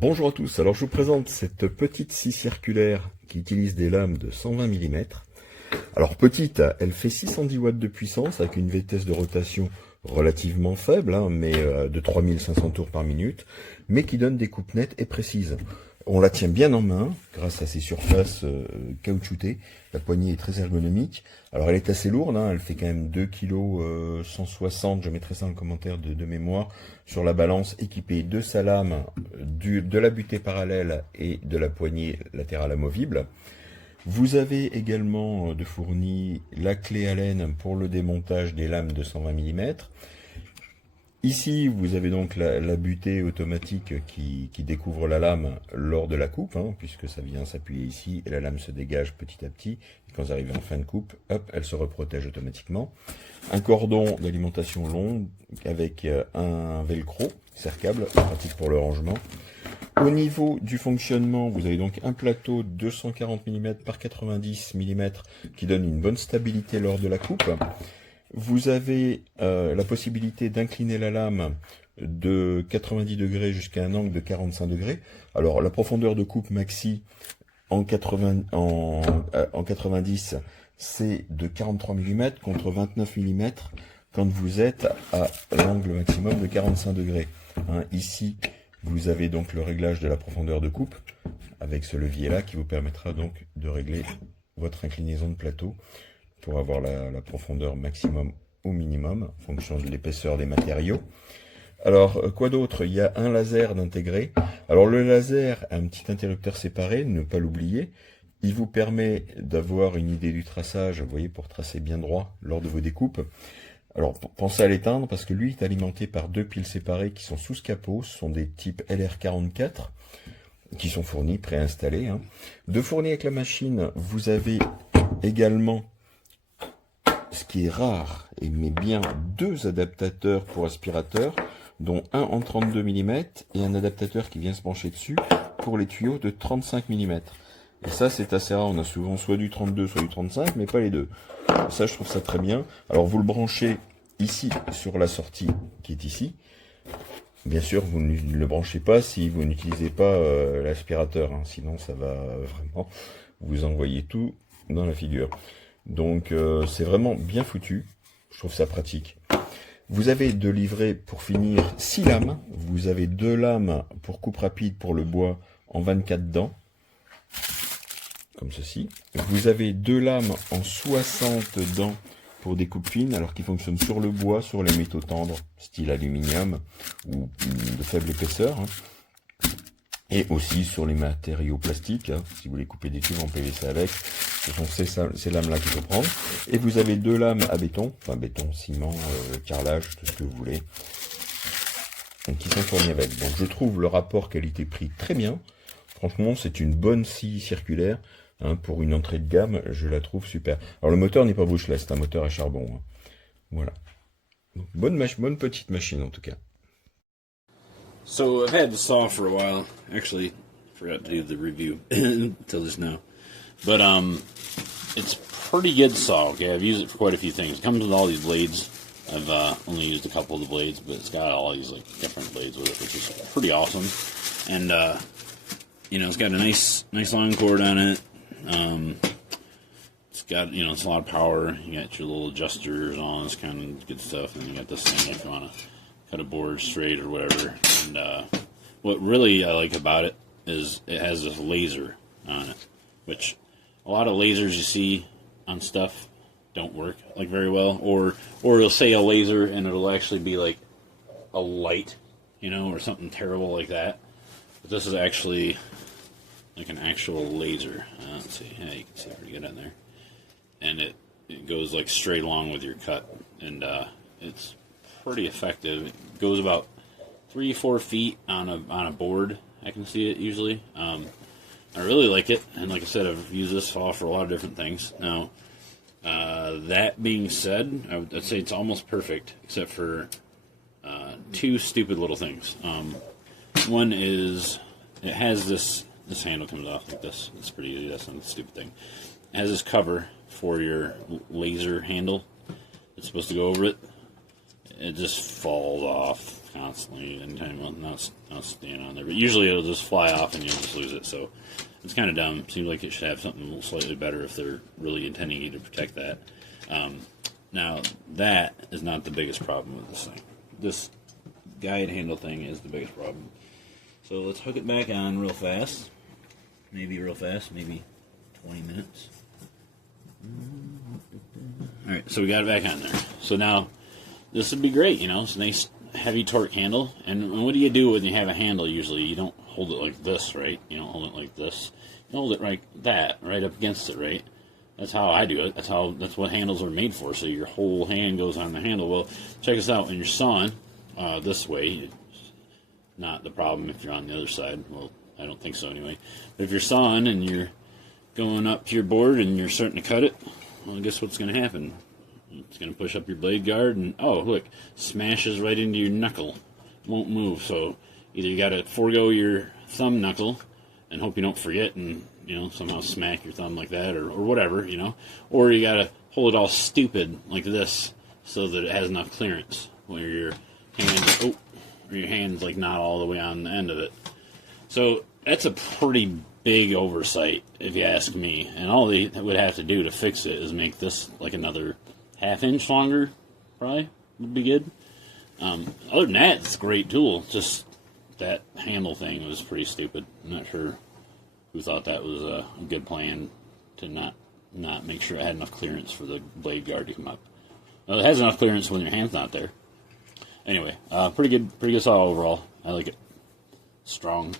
Bonjour à tous, alors je vous présente cette petite scie circulaire qui utilise des lames de 120 mm. Alors petite, elle fait 610 watts de puissance avec une vitesse de rotation relativement faible, mais de 3500 tours par minute, mais qui donne des coupes nettes et précises. On la tient bien en main grâce à ses surfaces caoutchoutées. La poignée est très ergonomique. Alors elle est assez lourde, elle fait quand même 2 kg 160, je mettrai ça dans le commentaire de mémoire, sur la balance, équipée de sa lame, de la butée parallèle et de la poignée latérale amovible. Vous avez également de fourni la clé Allen pour le démontage des lames de 120 mm. Ici, vous avez donc la butée automatique qui découvre la lame lors de la coupe, puisque ça vient s'appuyer ici et la lame se dégage petit à petit. Et quand vous arrivez en fin de coupe, hop, elle se reprotège automatiquement. Un cordon d'alimentation long avec un velcro cercable, pratique pour le rangement. Au niveau du fonctionnement, vous avez donc un plateau 240 mm par 90 mm qui donne une bonne stabilité lors de la coupe. Vous avez la possibilité d'incliner la lame de 90 degrés jusqu'à un angle de 45 degrés. Alors la profondeur de coupe maxi en 90, c'est de 43 mm contre 29 mm quand vous êtes à l'angle maximum de 45 degrés. Ici, vous avez donc le réglage de la profondeur de coupe avec ce levier-là qui vous permettra donc de régler votre inclinaison de plateau pour avoir la profondeur maximum au minimum, en fonction de l'épaisseur des matériaux. Alors, quoi d'autre? Il y a un laser d'intégrer. Alors, le laser a un petit interrupteur séparé, ne pas l'oublier. Il vous permet d'avoir une idée du traçage, vous voyez, pour tracer bien droit lors de vos découpes. Alors, pensez à l'éteindre, parce que lui est alimenté par deux piles séparées qui sont sous ce capot. Ce sont des types LR44, qui sont fournis, préinstallés. De fourni avec la machine, vous avez également, ce qui est rare, mais bien, deux adaptateurs pour aspirateur, dont un en 32 mm et un adaptateur qui vient se pencher dessus pour les tuyaux de 35 mm. Et ça, c'est assez rare. On a souvent soit du 32, soit du 35, mais pas les deux. Ça, je trouve ça très bien. Alors, vous le branchez ici, sur la sortie qui est ici. Bien sûr, vous ne le branchez pas si vous n'utilisez pas l'aspirateur. Sinon, ça va vraiment vous envoyer tout dans la figure. Donc c'est vraiment bien foutu, je trouve ça pratique. Vous avez de livret pour finir 6 lames, vous avez 2 lames pour coupe rapide pour le bois en 24 dents, comme ceci. Vous avez 2 lames en 60 dents pour des coupes fines, alors qui fonctionnent sur le bois, sur les métaux tendres, style aluminium, ou de faible épaisseur. Et aussi sur les matériaux plastiques, si vous voulez couper des tubes en PVC avec, ce sont ces lames-là qu'il faut prendre. Et vous avez 2 lames à béton, enfin béton, ciment, carrelage, tout ce que vous voulez, donc qui sont fournies avec. Donc je trouve le rapport qualité-prix très bien. Franchement, c'est une bonne scie circulaire. Pour une entrée de gamme, je la trouve super. Alors le moteur n'est pas brushless, c'est un moteur à charbon. Voilà. Donc, bonne petite machine en tout cas. So I've had the saw for a while. Actually, forgot to do the review until just now. But it's pretty good saw. Okay, I've used it for quite a few things. It comes with all these blades. I've only used a couple of the blades, but it's got all these different blades with it, which is pretty awesome. And it's got a nice long cord on it. It's got it's a lot of power. You got your little adjusters on. It's kind of good stuff. And you got this thing if you want to cut a board straight or whatever. And what really I like about it is it has this laser on it, which a lot of lasers you see on stuff don't work very well, or it'll say a laser and it'll actually be like a light, or something terrible like that. But this is actually like an actual laser. Let's see, yeah, you can see pretty good on there, and it goes straight along with your cut, and it's pretty effective. It goes about 3-4 feet on a board. I can see it usually. I really like it, and like I said, I've used this saw for a lot of different things. Now, that being said, I'd say it's almost perfect, except for 2 stupid little things. One is it has this handle comes off like this. It's pretty easy. That's not a stupid thing. It has this cover for your laser handle. It's supposed to go over it. it just falls off constantly anytime I'm not staying on there. But usually it'll just fly off and you'll just lose it. So it's kind of dumb. Seems like it should have something slightly better if they're really intending you to protect that. Now, that is not the biggest problem with this thing. This guide handle thing is the biggest problem. So let's hook it back on real fast. Maybe 20 minutes. Alright, so we got it back on there. So now, this would be great, you know, it's a nice heavy torque handle. And what do you do when you have a handle usually? You don't hold it like this, right? You don't hold it like this. You hold it like that, right up against it, right? That's how I do it. That's what handles are made for. So your whole hand goes on the handle. Well, check this out. When you're sawing this way, it's not the problem if you're on the other side. Well, I don't think so anyway. But if you're sawing and you're going up to your board and you're starting to cut it, well, guess what's going to happen? It's going to push up your blade guard and, oh, look, smashes right into your knuckle. Won't move. So either you got to forego your thumb knuckle and hope you don't forget and, you know, somehow smack your thumb like that or whatever, you know. Or you got to hold it all stupid like this so that it has enough clearance where your hand's like not all the way on the end of it. So that's a pretty big oversight, if you ask me. And all they would have to do to fix it is make this like another half-inch longer, probably, would be good. Other than that, it's a great tool. Just that handle thing was pretty stupid. I'm not sure who thought that was a good plan to not make sure it had enough clearance for the blade guard to come up. Well, it has enough clearance when your hand's not there. Anyway, pretty good saw overall. I like it. Strong.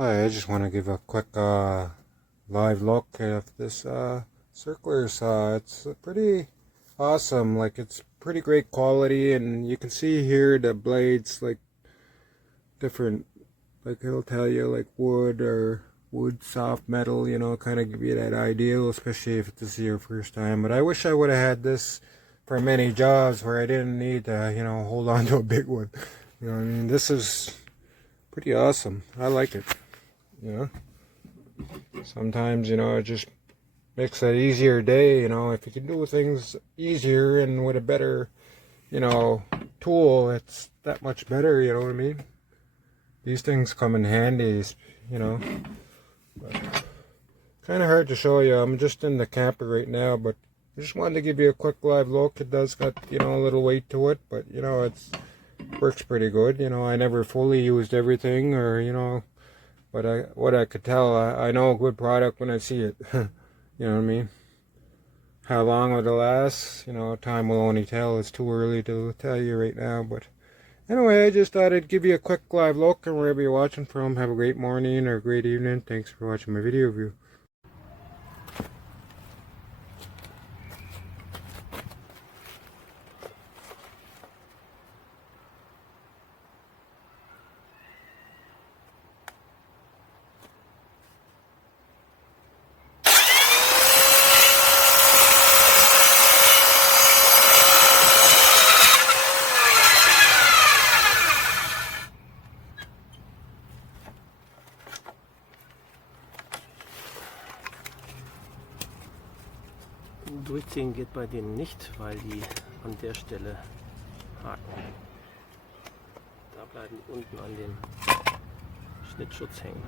Hi, I just want to give a quick live look at this circular saw. It's pretty awesome. Like, it's pretty great quality, and you can see here the blades, like different, like it'll tell you like wood or wood, soft metal, you know, kind of give you that idea, especially if this is your first time. But I wish I would have had this for many jobs where I didn't need to, you know, hold on to a big one. You know what I mean? This is pretty awesome. I like it. You know, sometimes, you know, it just makes an easier day. You know, if you can do things easier and with a better, you know, tool, it's that much better. You know what I mean? These things come in handy, you know. Kind of hard to show you. I'm just in the camper right now, but I just wanted to give you a quick live look. It does got, you know, a little weight to it, but, you know, it's works pretty good. You know, I never fully used everything, or, you know, but what I could tell, I know a good product when I see it. You know what I mean? How long it'll last, you know, time will only tell. It's too early to tell you right now. But Anyway, I just thought I'd give you a quick live look and wherever you're watching from. Have a great morning or a great evening. Thanks for watching my video review. Durchziehen geht bei denen nicht, weil die an der Stelle haken. Da bleiben die unten an den Schnittschutz hängen.